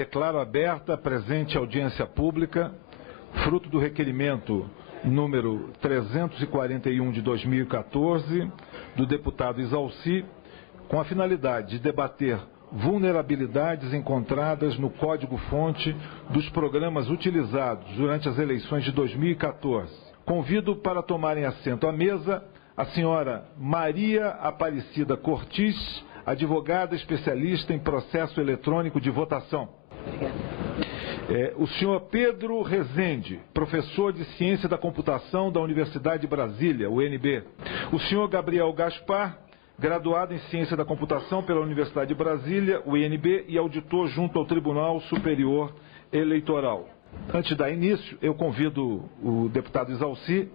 Declaro aberta a presente audiência pública, fruto do requerimento número 341 de 2014, do deputado Isalci, com a finalidade de debater vulnerabilidades encontradas no código-fonte dos programas utilizados durante as eleições de 2014. Convido para tomarem assento à mesa a senhora Maria Aparecida Cortis, advogada especialista em processo eletrônico de votação. O senhor Pedro Rezende, professor de Ciência da Computação da Universidade de Brasília, UNB. O senhor Gabriel Gaspar, graduado em Ciência da Computação pela Universidade de Brasília, UNB, e auditor junto ao Tribunal Superior Eleitoral. Antes de dar início, eu convido o deputado Isalci,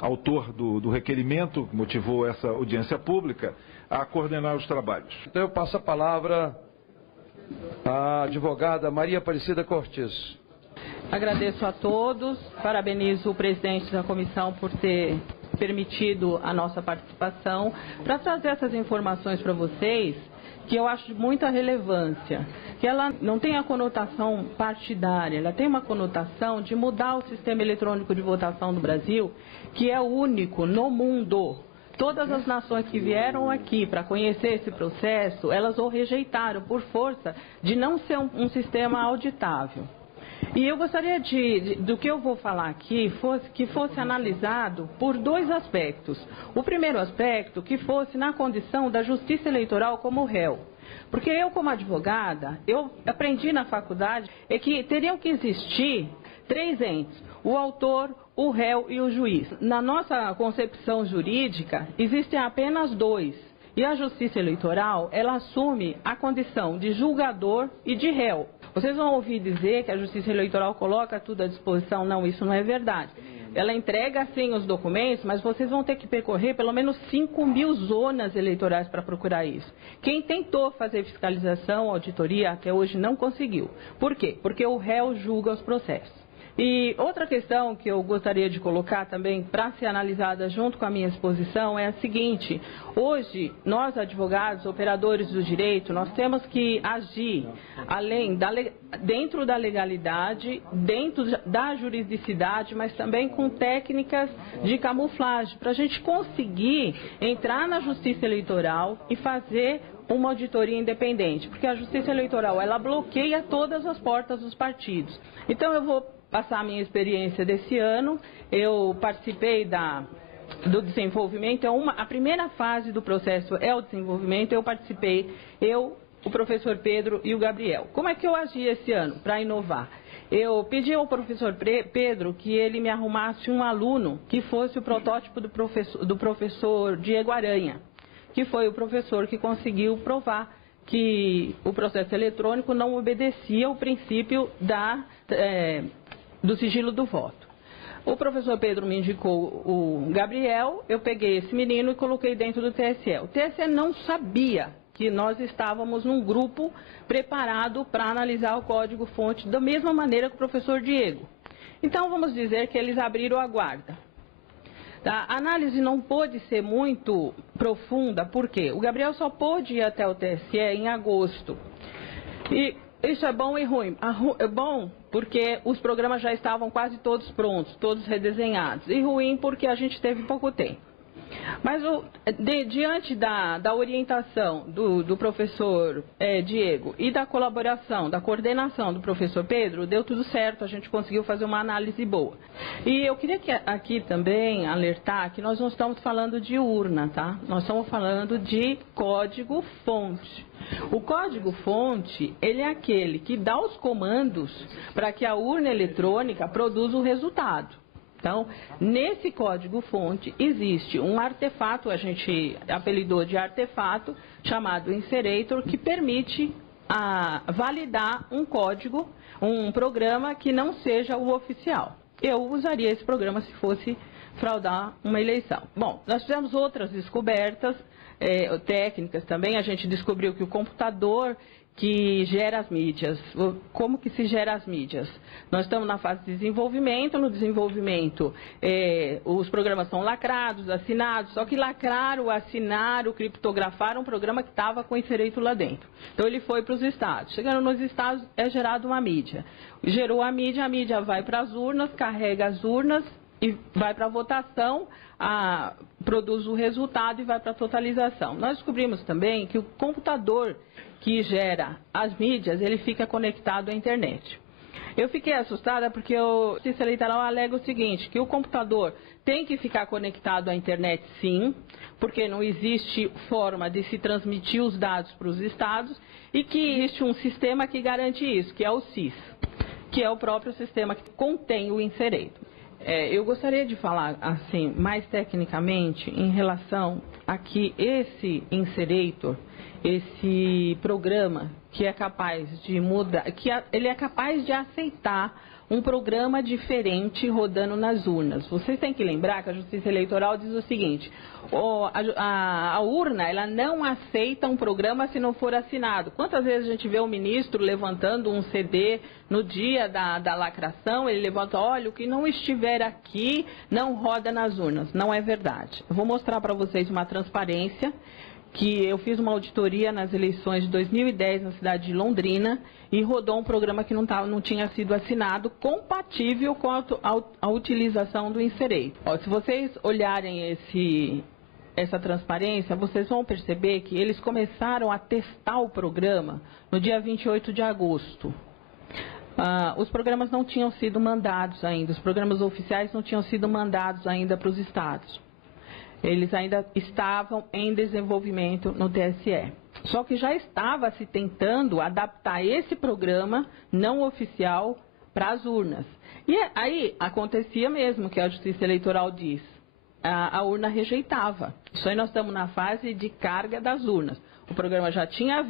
autor do requerimento que motivou essa audiência pública, a coordenar os trabalhos. Então eu passo a palavra à advogada Maria Aparecida Cortis. Agradeço a todos, parabenizo o presidente da comissão por ter permitido a nossa participação para trazer essas informações para vocês, que eu acho de muita relevância, que ela não tem a conotação partidária, ela tem uma conotação de mudar o sistema eletrônico de votação do Brasil, que é o único no mundo. Todas as nações que vieram aqui para conhecer esse processo, elas o rejeitaram por força de não ser um sistema auditável. E eu gostaria do que eu vou falar aqui, que fosse analisado por dois aspectos. O primeiro aspecto, que fosse na condição da justiça eleitoral como réu. Porque eu, como advogada, eu aprendi na faculdade que teriam que existir três entes: o autor, o réu e o juiz. Na nossa concepção jurídica, existem apenas dois. E a justiça eleitoral, ela assume a condição de julgador e de réu. Vocês vão ouvir dizer que a justiça eleitoral coloca tudo à disposição. Não, isso não é verdade. Ela entrega sim os documentos, mas vocês vão ter que percorrer pelo menos 5.000 zonas eleitorais para procurar isso. Quem tentou fazer fiscalização, auditoria, até hoje não conseguiu. Por quê? Porque o réu julga os processos. E outra questão que eu gostaria de colocar também para ser analisada junto com a minha exposição é a seguinte: hoje, nós advogados, operadores do direito, nós temos que agir dentro da legalidade, dentro da juridicidade, mas também com técnicas de camuflagem, para a gente conseguir entrar na justiça eleitoral e fazer uma auditoria independente, porque a justiça eleitoral, ela bloqueia todas as portas dos partidos. Então eu vou passar a minha experiência desse ano. Eu participei do desenvolvimento, a primeira fase do processo é o desenvolvimento. Eu participei, o professor Pedro e o Gabriel. Como é que eu agi esse ano para inovar? Eu pedi ao professor Pedro que ele me arrumasse um aluno que fosse o protótipo do professor Diego Aranha, que foi o professor que conseguiu provar que o processo eletrônico não obedecia ao princípio do sigilo do voto. O professor Pedro me indicou o Gabriel, eu peguei esse menino e coloquei dentro do TSE. O TSE não sabia que nós estávamos num grupo preparado para analisar o código-fonte da mesma maneira que o professor Diego. Então vamos dizer que eles abriram a guarda. A análise não pôde ser muito profunda, porque o Gabriel só pôde ir até o TSE em agosto. E isso é bom e ruim. É bom porque os programas já estavam quase todos prontos, todos redesenhados. E ruim porque a gente teve pouco tempo. Mas diante da orientação do professor Diego e da colaboração, da coordenação do professor Pedro, deu tudo certo, a gente conseguiu fazer uma análise boa. E eu queria aqui também alertar que nós não estamos falando de urna, tá? Nós estamos falando de código-fonte. O código-fonte, ele é aquele que dá os comandos para que a urna eletrônica produza o resultado. Então, nesse código-fonte existe um artefato, a gente apelidou de artefato, chamado inserator, que permite validar um código, um programa que não seja o oficial. Eu usaria esse programa se fosse fraudar uma eleição. Bom, nós fizemos outras descobertas técnicas também. A gente descobriu que o computador que gera as mídias. Como que se gera as mídias? Nós estamos na fase de desenvolvimento. No desenvolvimento, os programas são lacrados, assinados, só que lacrar, assinar, criptografar um programa que estava com o Insereitor lá dentro. Então ele foi para os estados. Chegando nos estados, é gerada uma mídia. Gerou a mídia vai para as urnas, carrega as urnas e vai para a votação, produz o resultado e vai para a totalização. Nós descobrimos também que o computador que gera as mídias, ele fica conectado à internet. Eu fiquei assustada porque o Justiça Eleitoral alega o seguinte, que o computador tem que ficar conectado à internet, sim, porque não existe forma de se transmitir os dados para os estados e que existe um sistema que garante isso, que é o SIS, que é o próprio sistema que contém o Insereitor. Eu gostaria de falar assim mais tecnicamente em relação a que esse Insereitor, esse programa que é capaz de mudar, ele é capaz de aceitar um programa diferente rodando nas urnas. Vocês têm que lembrar que a Justiça Eleitoral diz o seguinte, a urna ela não aceita um programa se não for assinado. Quantas vezes a gente vê o ministro levantando um CD no dia da lacração, ele levanta, olha, o que não estiver aqui não roda nas urnas. Não é verdade. Eu vou mostrar para vocês uma transparência que eu fiz uma auditoria nas eleições de 2010 na cidade de Londrina e rodou um programa que não tinha sido assinado, compatível com a utilização do Insereitor. Se vocês olharem essa transparência, vocês vão perceber que eles começaram a testar o programa no dia 28 de agosto. Os programas não tinham sido mandados ainda, os programas oficiais não tinham sido mandados ainda para os estados. Eles ainda estavam em desenvolvimento no TSE. Só que já estava se tentando adaptar esse programa não oficial para as urnas. E aí acontecia mesmo que a Justiça Eleitoral diz, a urna rejeitava. Isso aí nós estamos na fase de carga das urnas. O programa já tinha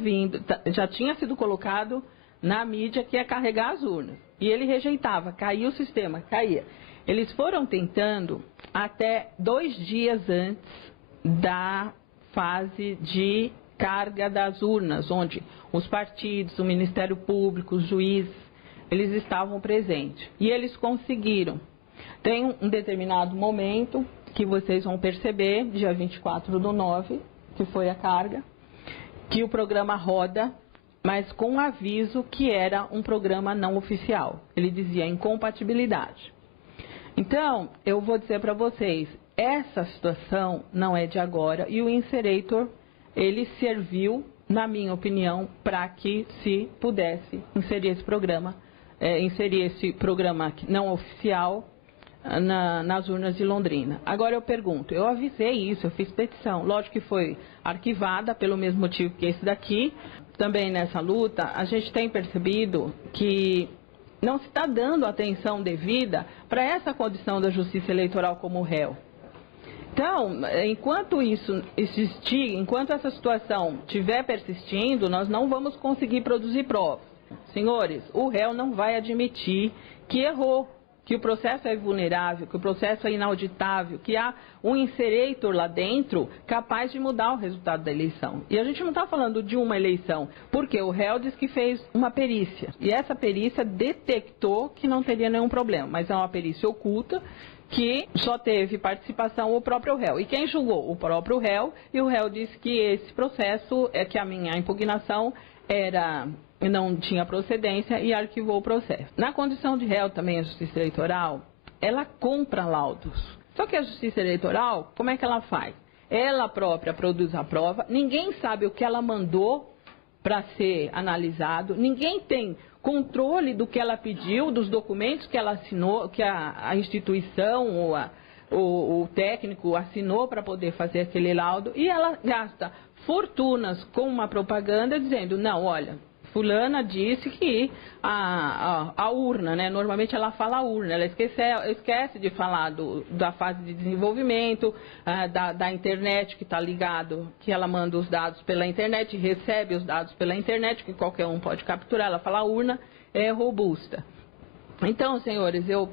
sido colocado na mídia que ia carregar as urnas. E ele rejeitava, caía o sistema, caía. Eles foram tentando até 2 dias antes da fase de carga das urnas, onde os partidos, o Ministério Público, os juízes, eles estavam presentes. E eles conseguiram. Tem um determinado momento que vocês vão perceber, dia 24/9, que foi a carga, que o programa roda, mas com um aviso que era um programa não oficial. Ele dizia incompatibilidade. Então, eu vou dizer para vocês, essa situação não é de agora e o Insereitor, ele serviu, na minha opinião, para que se pudesse inserir esse programa não oficial nas urnas de Londrina. Agora eu pergunto, eu avisei isso, eu fiz petição, lógico que foi arquivada pelo mesmo motivo que esse daqui. Também nessa luta, a gente tem percebido que não se está dando atenção devida para essa condição da Justiça Eleitoral como réu. Então, enquanto isso existir, enquanto essa situação estiver persistindo, nós não vamos conseguir produzir provas. Senhores, o réu não vai admitir que errou, que o processo é vulnerável, que o processo é inauditável, que há um Insereitor lá dentro capaz de mudar o resultado da eleição. E a gente não está falando de uma eleição, porque o réu diz que fez uma perícia. E essa perícia detectou que não teria nenhum problema, mas é uma perícia oculta que só teve participação o próprio réu. E quem julgou? O próprio réu, e o réu disse que esse processo, que a minha impugnação não tinha procedência e arquivou o processo. Na condição de réu também a Justiça Eleitoral, ela compra laudos. Só que a Justiça Eleitoral, como é que ela faz? Ela própria produz a prova, ninguém sabe o que ela mandou para ser analisado, ninguém tem controle do que ela pediu, dos documentos que ela assinou, que a instituição ou o técnico assinou para poder fazer aquele laudo, e ela gasta fortunas com uma propaganda dizendo, não, olha, fulana disse que a urna, né? Normalmente ela fala urna, ela esquece de falar da fase de desenvolvimento, da internet que está ligado, que ela manda os dados pela internet, recebe os dados pela internet, que qualquer um pode capturar, ela fala urna, é robusta. Então, senhores, eu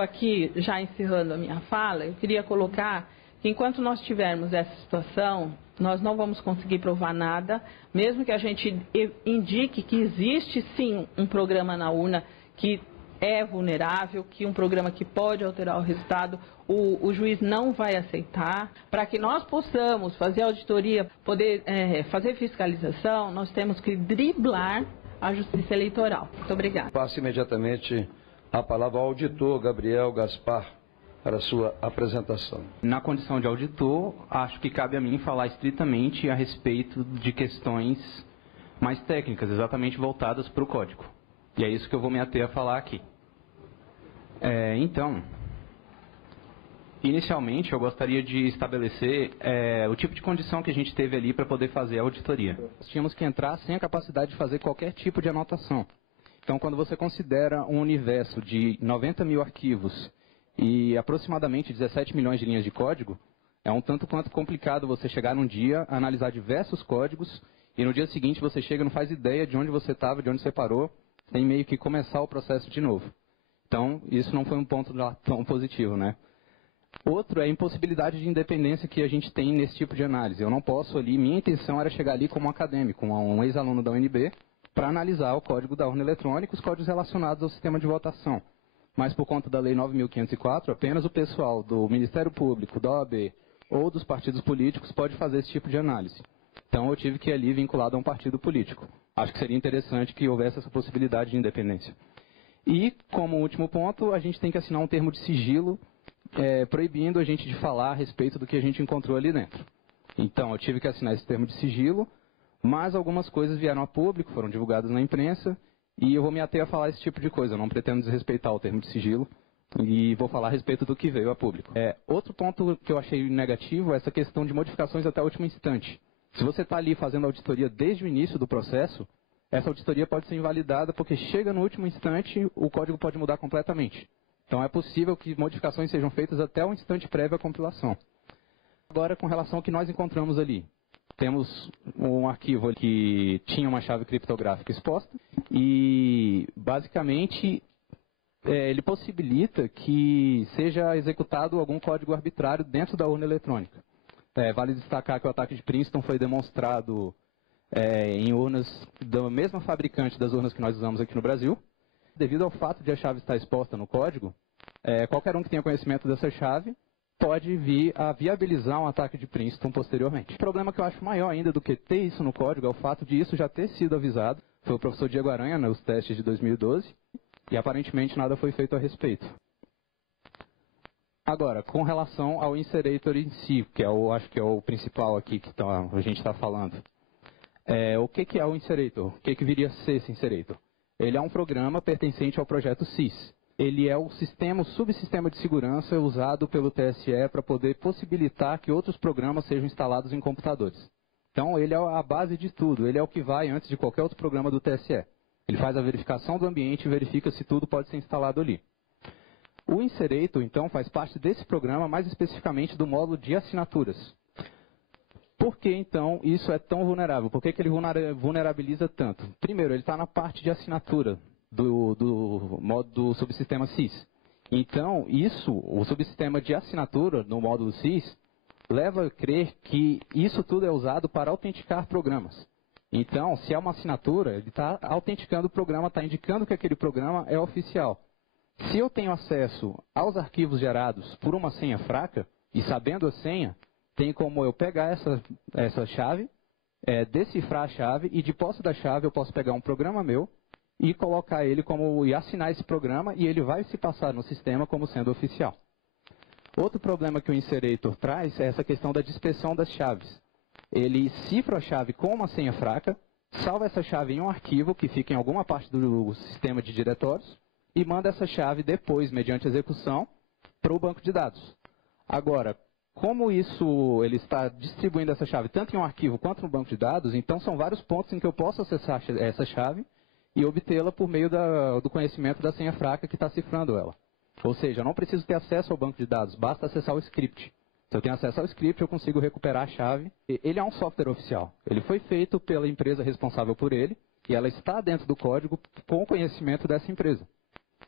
aqui, já encerrando a minha fala, eu queria colocar que enquanto nós tivermos essa situação, nós não vamos conseguir provar nada, mesmo que a gente indique que existe sim um programa na urna que é vulnerável, que um programa que pode alterar o resultado, o juiz não vai aceitar. Para que nós possamos fazer auditoria, poder fazer fiscalização, nós temos que driblar a Justiça Eleitoral. Muito obrigada. Passo imediatamente a palavra ao auditor Gabriel Gaspar para a sua apresentação. Na condição de auditor, acho que cabe a mim falar estritamente a respeito de questões mais técnicas, exatamente voltadas para o código. E é isso que eu vou me ater a falar aqui. Então, inicialmente eu gostaria de estabelecer o tipo de condição que a gente teve ali para poder fazer a auditoria. Nós tínhamos que entrar sem a capacidade de fazer qualquer tipo de anotação. Então, quando você considera um universo de 90 mil arquivos e aproximadamente 17 milhões de linhas de código, é um tanto quanto complicado você chegar num dia, analisar diversos códigos e no dia seguinte você chega e não faz ideia de onde você estava, de onde você parou, sem meio que começar o processo de novo. Então, isso não foi um ponto tão positivo, né? Outro é a impossibilidade de independência que a gente tem nesse tipo de análise. Eu não posso ali, minha intenção era chegar ali como um acadêmico, um ex-aluno da UNB, para analisar o código da urna eletrônica, os códigos relacionados ao sistema de votação. Mas por conta da Lei 9.504, apenas o pessoal do Ministério Público, da OAB ou dos partidos políticos pode fazer esse tipo de análise. Então eu tive que ir ali vinculado a um partido político. Acho que seria interessante que houvesse essa possibilidade de independência. E, como último ponto, a gente tem que assinar um termo de sigilo proibindo a gente de falar a respeito do que a gente encontrou ali dentro. Então, eu tive que assinar esse termo de sigilo, mas algumas coisas vieram a público, foram divulgadas na imprensa, e eu vou me ater a falar esse tipo de coisa. Eu não pretendo desrespeitar o termo de sigilo e vou falar a respeito do que veio a público. Outro ponto que eu achei negativo é essa questão de modificações até o último instante. Se você está ali fazendo auditoria desde o início do processo, essa auditoria pode ser invalidada porque chega no último instante, o código pode mudar completamente. Então é possível que modificações sejam feitas até o instante prévio à compilação. Agora, com relação ao que nós encontramos ali. Temos um arquivo que tinha uma chave criptográfica exposta e, basicamente, ele possibilita que seja executado algum código arbitrário dentro da urna eletrônica. Vale destacar que o ataque de Princeton foi demonstrado em urnas da mesma fabricante das urnas que nós usamos aqui no Brasil. Devido ao fato de a chave estar exposta no código, qualquer um que tenha conhecimento dessa chave pode vir a viabilizar um ataque de Princeton posteriormente. O problema que eu acho maior ainda do que ter isso no código é o fato de isso já ter sido avisado. Foi o professor Diego Aranha nos testes de 2012 e aparentemente nada foi feito a respeito. Agora, com relação ao inserator em si, que acho que é o principal aqui que a gente está falando. O que é o inserator? O que viria a ser esse inserator? Ele é um programa pertencente ao projeto SIS. Ele é o subsistema de segurança usado pelo TSE para poder possibilitar que outros programas sejam instalados em computadores. Então, ele é a base de tudo. Ele é o que vai antes de qualquer outro programa do TSE. Ele faz a verificação do ambiente e verifica se tudo pode ser instalado ali. O inserator, então, faz parte desse programa, mais especificamente do módulo de assinaturas. Por que, então, isso é tão vulnerável? Por que ele vulnerabiliza tanto? Primeiro, ele está na parte de assinatura do subsistema SIS. Então, o subsistema de assinatura no módulo SIS leva a crer que isso tudo é usado para autenticar programas. Então, se é uma assinatura, ele está autenticando o programa, está indicando que aquele programa é oficial. Se eu tenho acesso aos arquivos gerados por uma senha fraca, e sabendo a senha, tem como eu pegar essa chave, decifrar a chave, e de posse da chave eu posso pegar um programa meu e colocar ele e assinar esse programa, e ele vai se passar no sistema como sendo oficial. Outro problema que o inserator traz é essa questão da dispersão das chaves. Ele cifra a chave com uma senha fraca, salva essa chave em um arquivo que fica em alguma parte do sistema de diretórios e manda essa chave depois, mediante execução, para o banco de dados. Agora, como ele está distribuindo essa chave tanto em um arquivo quanto no banco de dados, então são vários pontos em que eu posso acessar essa chave e obtê-la por meio do conhecimento da senha fraca que está cifrando ela. Ou seja, eu não preciso ter acesso ao banco de dados, basta acessar o script. Se eu tenho acesso ao script, eu consigo recuperar a chave. Ele é um software oficial. Ele foi feito pela empresa responsável por ele e ela está dentro do código com o conhecimento dessa empresa.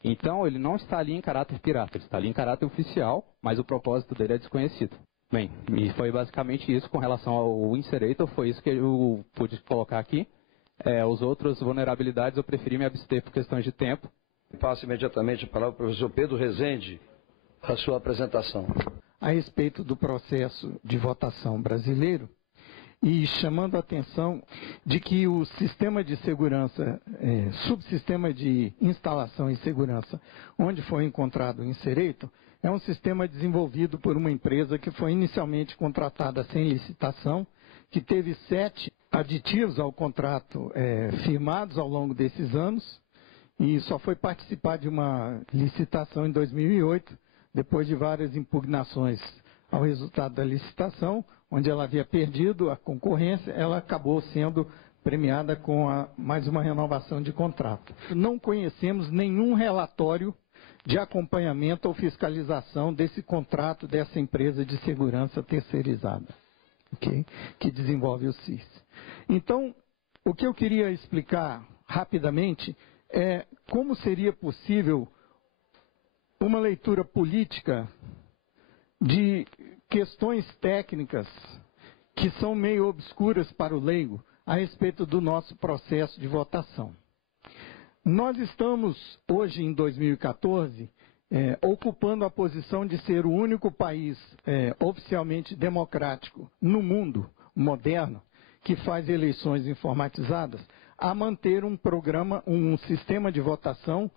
Então, ele não está ali em caráter pirata, ele está ali em caráter oficial, mas o propósito dele é desconhecido. Bem, e foi basicamente isso com relação ao Inserator, foi isso que eu pude colocar aqui. Os outros vulnerabilidades eu preferi me abster por questões de tempo. Passo imediatamente a palavra ao professor Pedro Rezende, a sua apresentação. A respeito do processo de votação brasileiro, e chamando a atenção de que o sistema de segurança, subsistema de instalação e segurança, onde foi encontrado o Inserator, é um sistema desenvolvido por uma empresa que foi inicialmente contratada sem licitação, que teve 7 aditivos ao contrato firmados ao longo desses anos, e só foi participar de uma licitação em 2008, depois de várias impugnações ao resultado da licitação, onde ela havia perdido a concorrência, ela acabou sendo premiada com mais uma renovação de contrato. Não conhecemos nenhum relatório de acompanhamento ou fiscalização desse contrato dessa empresa de segurança terceirizada, okay? Que desenvolve o SIS. Então, o que eu queria explicar rapidamente é como seria possível uma leitura política de questões técnicas que são meio obscuras para o leigo a respeito do nosso processo de votação. Nós estamos, hoje em 2014, ocupando a posição de ser o único país oficialmente democrático no mundo moderno que faz eleições informatizadas a manter um sistema de votação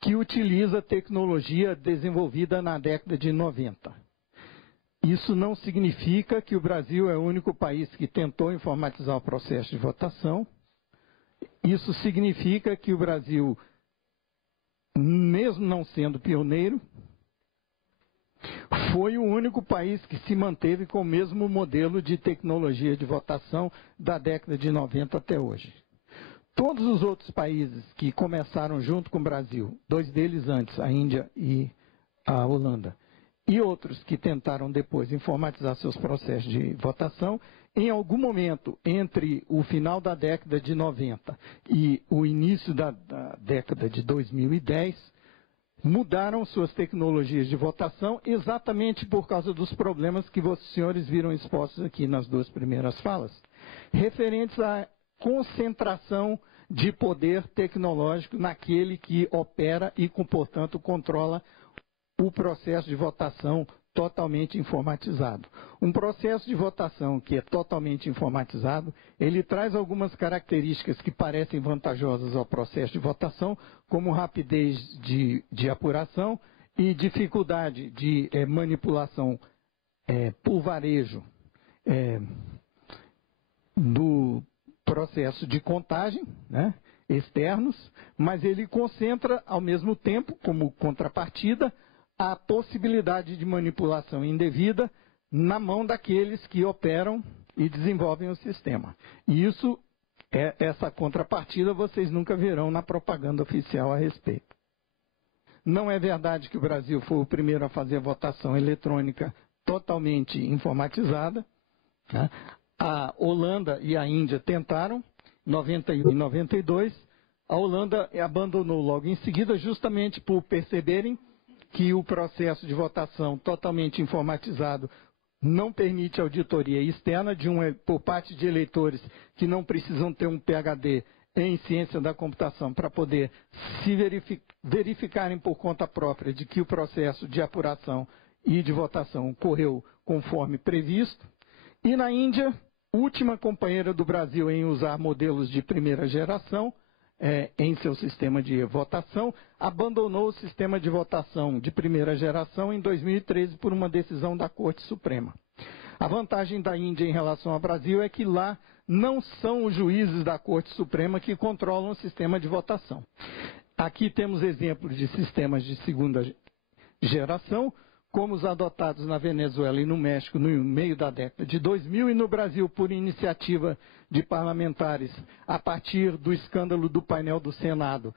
que utiliza tecnologia desenvolvida na década de 90. Isso não significa que o Brasil é o único país que tentou informatizar o processo de votação. Isso significa que o Brasil, mesmo não sendo pioneiro, foi o único país que se manteve com o mesmo modelo de tecnologia de votação da década de 90 até hoje. Todos os outros países que começaram junto com o Brasil, 2 deles antes, a Índia e a Holanda, e outros que tentaram depois informatizar seus processos de votação, em algum momento entre o final da década de 90 e o início da década de 2010, mudaram suas tecnologias de votação exatamente por causa dos problemas que vocês senhores viram expostos aqui nas 2 primeiras falas, referentes à concentração de poder tecnológico naquele que opera e, portanto, controla o processo de votação totalmente informatizado. Um processo de votação que é totalmente informatizado, ele traz algumas características que parecem vantajosas ao processo de votação, como rapidez de apuração e dificuldade de manipulação por varejo do processo de contagem, né, externos, mas ele concentra, ao mesmo tempo, como contrapartida, a possibilidade de manipulação indevida na mão daqueles que operam e desenvolvem o sistema. E essa contrapartida vocês nunca verão na propaganda oficial a respeito. Não é verdade que o Brasil foi o primeiro a fazer a votação eletrônica totalmente informatizada, né? A Holanda e a Índia tentaram, 91 e 92. A Holanda abandonou logo em seguida, justamente por perceberem que o processo de votação totalmente informatizado não permite auditoria externa por parte de eleitores que não precisam ter um PhD em ciência da computação para poder se verificarem por conta própria de que o processo de apuração e de votação ocorreu conforme previsto. E na Índia, última companheira do Brasil em usar modelos de primeira geração em seu sistema de votação, abandonou o sistema de votação de primeira geração em 2013 por uma decisão da Corte Suprema. A vantagem da Índia em relação ao Brasil é que lá não são os juízes da Corte Suprema que controlam o sistema de votação. Aqui temos exemplos de sistemas de segunda geração, como os adotados na Venezuela e no México no meio da década de 2000 e no Brasil por iniciativa de parlamentares a partir do escândalo do painel do Senado,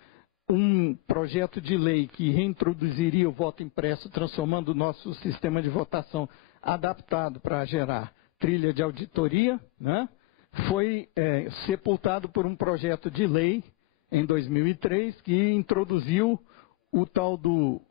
um projeto de lei que reintroduziria o voto impresso, transformando o nosso sistema de votação adaptado para gerar trilha de auditoria, né? Foi sepultado por um projeto de lei em 2003 que introduziu o tal do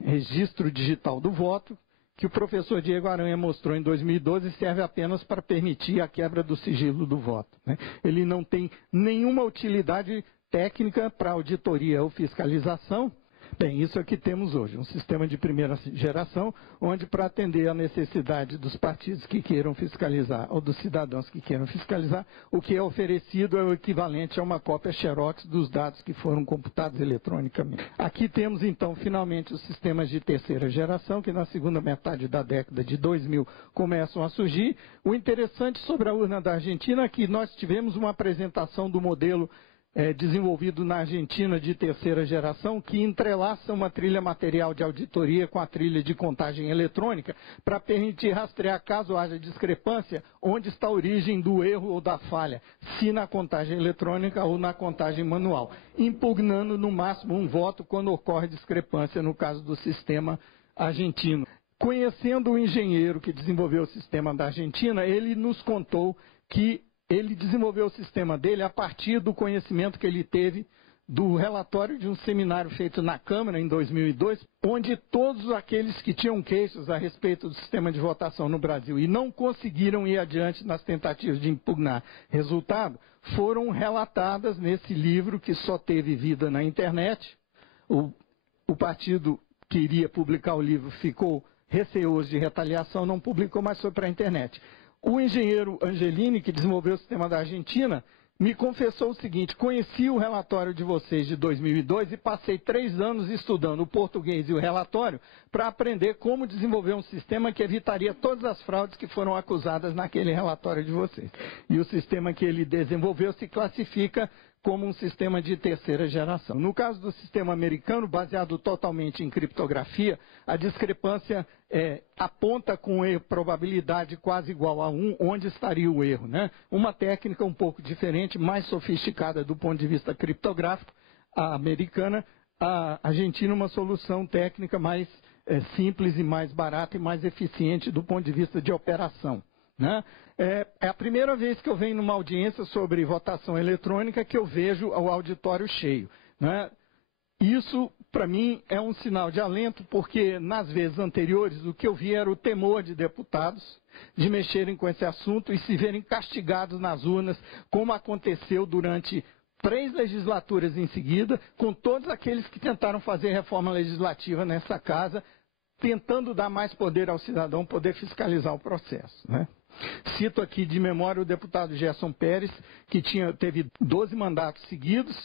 registro digital do voto, que o professor Diego Aranha mostrou em 2012 serve apenas para permitir a quebra do sigilo do voto, né? Ele não tem nenhuma utilidade técnica para auditoria ou fiscalização. Bem, isso é o que temos hoje, um sistema de primeira geração, onde para atender a necessidade dos partidos que queiram fiscalizar ou dos cidadãos que queiram fiscalizar, o que é oferecido é o equivalente a uma cópia xerox dos dados que foram computados eletronicamente. Aqui temos, então, finalmente, os sistemas de terceira geração, que na segunda metade da década de 2000 começam a surgir. O interessante sobre a urna da Argentina é que nós tivemos uma apresentação do modelo desenvolvido na Argentina de terceira geração, que entrelaça uma trilha material de auditoria com a trilha de contagem eletrônica para permitir rastrear, caso haja discrepância, onde está a origem do erro ou da falha, se na contagem eletrônica ou na contagem manual, impugnando no máximo um voto quando ocorre discrepância no caso do sistema argentino. Conhecendo o engenheiro que desenvolveu o sistema da Argentina, ele nos contou que ele desenvolveu o sistema dele a partir do conhecimento que ele teve do relatório de um seminário feito na Câmara em 2002, onde todos aqueles que tinham queixas a respeito do sistema de votação no Brasil e não conseguiram ir adiante nas tentativas de impugnar resultado, foram relatadas nesse livro que só teve vida na internet. O partido que iria publicar o livro ficou receoso de retaliação, não publicou, mas foi para a internet. O engenheiro Angelini, que desenvolveu o sistema da Argentina, me confessou o seguinte: conheci o relatório de vocês de 2002 e passei 3 anos estudando o português e o relatório para aprender como desenvolver um sistema que evitaria todas as fraudes que foram acusadas naquele relatório de vocês. E o sistema que ele desenvolveu se classifica como um sistema de terceira geração. No caso do sistema americano, baseado totalmente em criptografia, a discrepância aponta com probabilidade quase igual a 1, onde estaria o erro, né? Uma técnica um pouco diferente, mais sofisticada do ponto de vista criptográfico, a americana, a argentina uma solução técnica mais simples e mais barata e mais eficiente do ponto de vista de operação, né? É a primeira vez que eu venho numa audiência sobre votação eletrônica que eu vejo o auditório cheio, né? Isso, para mim, é um sinal de alento, porque nas vezes anteriores o que eu vi era o temor de deputados de mexerem com esse assunto e se verem castigados nas urnas, como aconteceu durante 3 legislaturas em seguida, com todos aqueles que tentaram fazer reforma legislativa nessa casa, tentando dar mais poder ao cidadão poder fiscalizar o processo, né? Cito aqui de memória o deputado Gerson Pérez, que teve 12 mandatos seguidos,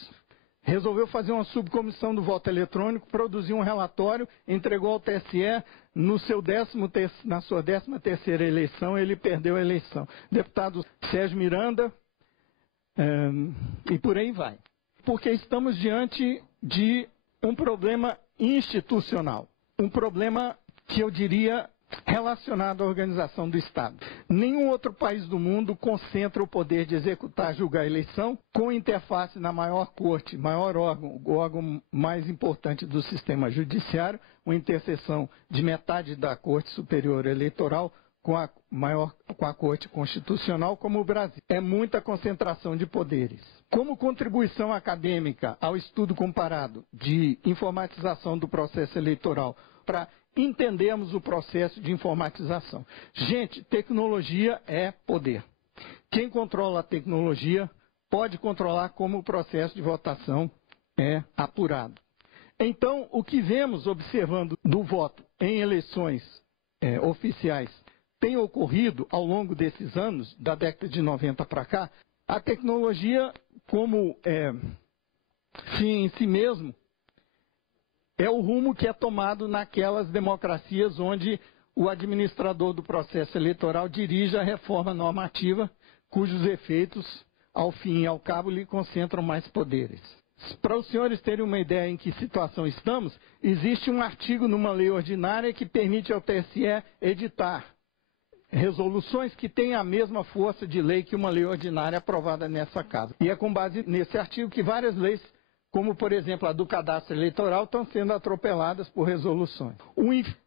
resolveu fazer uma subcomissão do voto eletrônico, produziu um relatório, entregou ao TSE, na sua 13ª eleição, ele perdeu a eleição. Deputado Sérgio Miranda, e por aí vai. Porque estamos diante de um problema institucional, um problema que eu diria relacionado à organização do Estado. Nenhum outro país do mundo concentra o poder de executar, julgar a eleição com interface na maior corte, maior órgão, o órgão mais importante do sistema judiciário, uma interseção de metade da Corte Superior Eleitoral com a Corte Constitucional, como o Brasil. É muita concentração de poderes. Como contribuição acadêmica ao estudo comparado de informatização do processo eleitoral para entendemos o processo de informatização. Gente, tecnologia é poder. Quem controla a tecnologia pode controlar como o processo de votação é apurado. Então, o que vemos observando do voto em eleições oficiais tem ocorrido ao longo desses anos, da década de 90 para cá, a tecnologia como fim em si mesmo, é o rumo que é tomado naquelas democracias onde o administrador do processo eleitoral dirige a reforma normativa, cujos efeitos, ao fim e ao cabo, lhe concentram mais poderes. Para os senhores terem uma ideia em que situação estamos, existe um artigo numa lei ordinária que permite ao TSE editar resoluções que têm a mesma força de lei que uma lei ordinária aprovada nessa casa. E é com base nesse artigo que várias leis, como, por exemplo, a do cadastro eleitoral, estão sendo atropeladas por resoluções.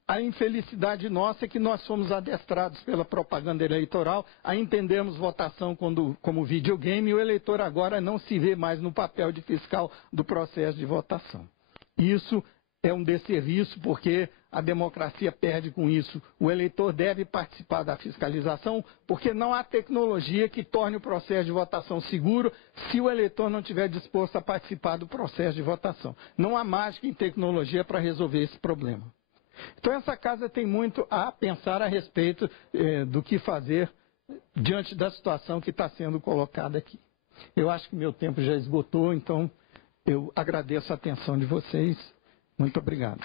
A infelicidade nossa é que nós somos adestrados pela propaganda eleitoral a entendermos votação como videogame e o eleitor agora não se vê mais no papel de fiscal do processo de votação. Isso é um desserviço, porque a democracia perde com isso. O eleitor deve participar da fiscalização, porque não há tecnologia que torne o processo de votação seguro se o eleitor não estiver disposto a participar do processo de votação. Não há mágica em tecnologia para resolver esse problema. Então, essa casa tem muito a pensar a respeito do que fazer diante da situação que está sendo colocada aqui. Eu acho que meu tempo já esgotou, então eu agradeço a atenção de vocês. Muito obrigado.